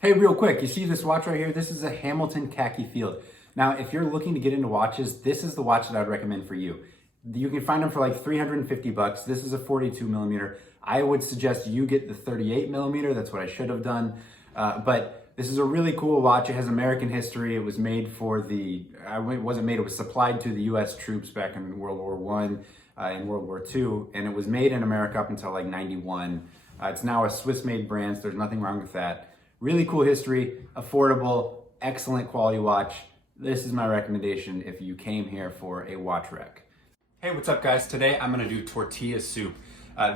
Hey, real quick, you see this watch right here? This is a Hamilton Khaki Field. Now, if you're looking to get into watches, this is the watch that I'd recommend for you. You can find them for like 350 bucks. This is a 42 millimeter. I would suggest you get the 38 millimeter. That's what I should have done. But this is a really cool watch. It has American history. It was made for it wasn't made, it was supplied to the US troops back in World War One and World War Two. And it was made in America up until like 91. It's now a Swiss-made brand, so there's nothing wrong with that. Really cool history, affordable, excellent quality watch. This is my recommendation if you came here for a watch rec. Hey, what's up guys? Today I'm gonna do tortilla soup.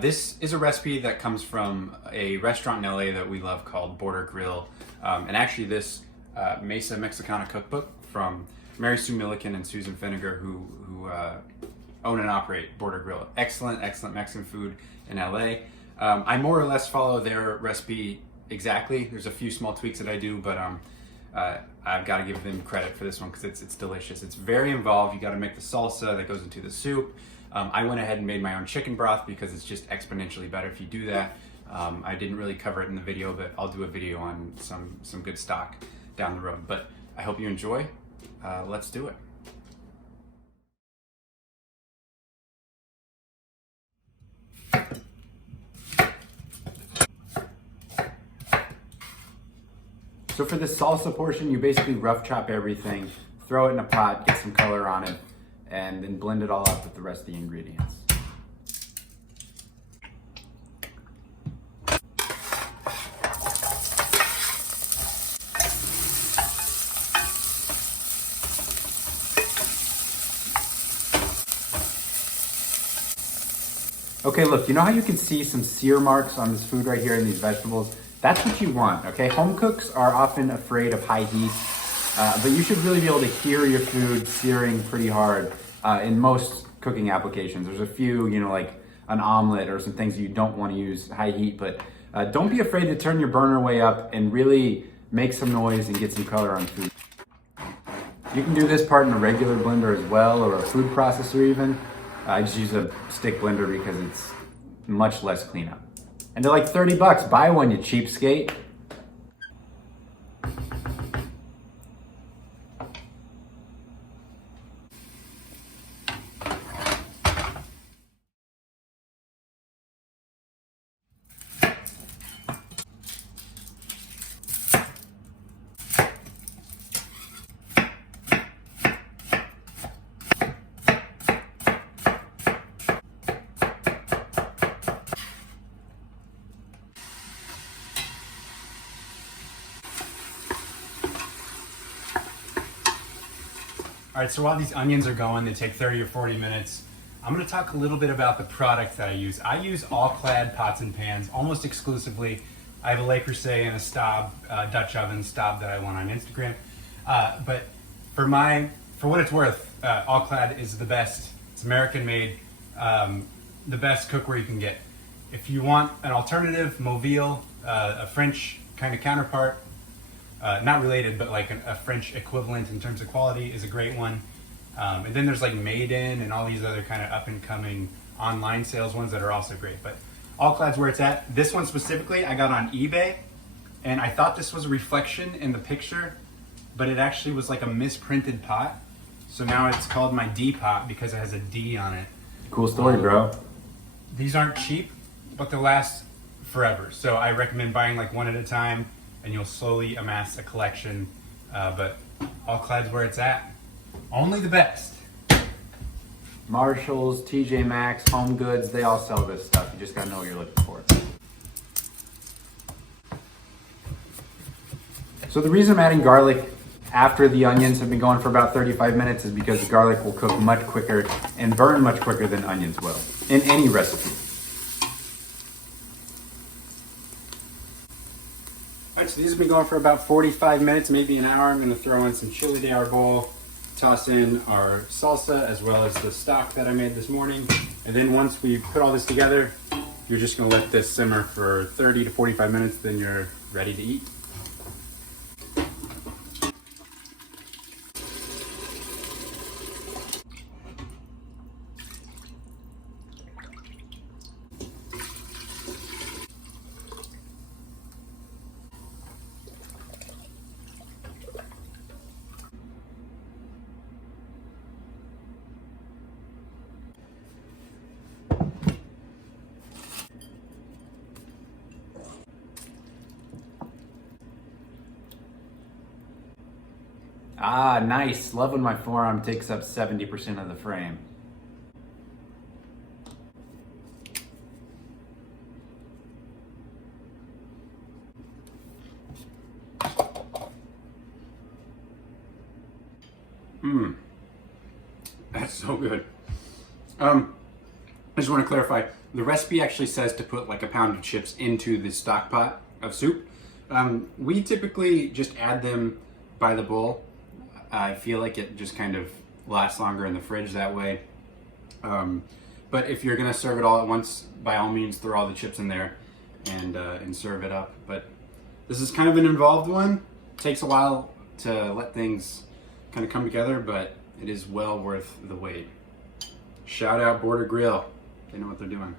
This is a recipe that comes from a restaurant in LA that we love called Border Grill. And actually this Mesa Mexicana cookbook from Mary Sue Milliken and Susan Feniger who own and operate Border Grill. Excellent Mexican food in LA. I more or less follow their recipe exactly. There's a few small tweaks that I do, but I've got to give them credit for this one because it's delicious. It's very involved. You got to make the salsa that goes into the soup. I went ahead and made my own chicken broth because it's just exponentially better if you do that. I didn't really cover it in the video, but I'll do a video on some good stock down the road. But I hope you enjoy. Let's do it. So for the salsa portion, you basically rough chop everything, throw it in a pot, get some color on it, and then blend it all up with the rest of the ingredients. Okay, look, you know how you can see some sear marks on this food right here in these vegetables? That's what you want, okay? Home cooks are often afraid of high heat, but you should really be able to hear your food searing pretty hard in most cooking applications. There's a few, like an omelet or some things you don't want to use high heat, but don't be afraid to turn your burner way up and really make some noise and get some color on food. You can do this part in a regular blender as well, or a food processor even. I just use a stick blender because it's much less cleanup. And they're like 30 bucks. Buy one, you cheapskate. All right, so while these onions are going, they take 30 or 40 minutes. I'm gonna talk a little bit about the product that I use. I use all-clad pots and pans almost exclusively. I have a Le Creuset and a Staub, Dutch oven Staub that I want on Instagram. But for what it's worth, all-clad is the best. It's American made, the best cookware you can get. If you want an alternative, Mobile, a French kind of counterpart, not related, but like a French equivalent in terms of quality is a great one. And then there's like Made In and all these other kind of up and coming online sales ones that are also great. But all-clad's where it's at. This one specifically I got on eBay, and I thought this was a reflection in the picture, but it actually was like a misprinted pot. So now it's called my D pot because it has a D on it. Cool story, bro. These aren't cheap, but they'll last forever. So I recommend buying like one at a time, and you'll slowly amass a collection, but all-clad's where it's at. Only the best. Marshalls, TJ Maxx, Home Goods, they all sell this stuff. You just gotta know what you're looking for. So the reason I'm adding garlic after the onions have been going for about 35 minutes is because the garlic will cook much quicker and burn much quicker than onions will in any recipe. All right, so these have been going for about 45 minutes, maybe an hour. I'm gonna throw in some chili de arbol, toss in our salsa as well as the stock that I made this morning. And then once we put all this together, you're just gonna let this simmer for 30 to 45 minutes, then you're ready to eat. Ah, nice. Love when my forearm takes up 70% of the frame. Mmm. That's so good. I just want to clarify, the recipe actually says to put like a pound of chips into the stock pot of soup. We typically just add them by the bowl. I feel like it just kind of lasts longer in the fridge that way. But if you're gonna serve it all at once, by all means throw all the chips in there and serve it up. But this is kind of an involved one. It takes a while to let things kind of come together, but it is well worth the wait. Shout out Border Grill. They know what they're doing.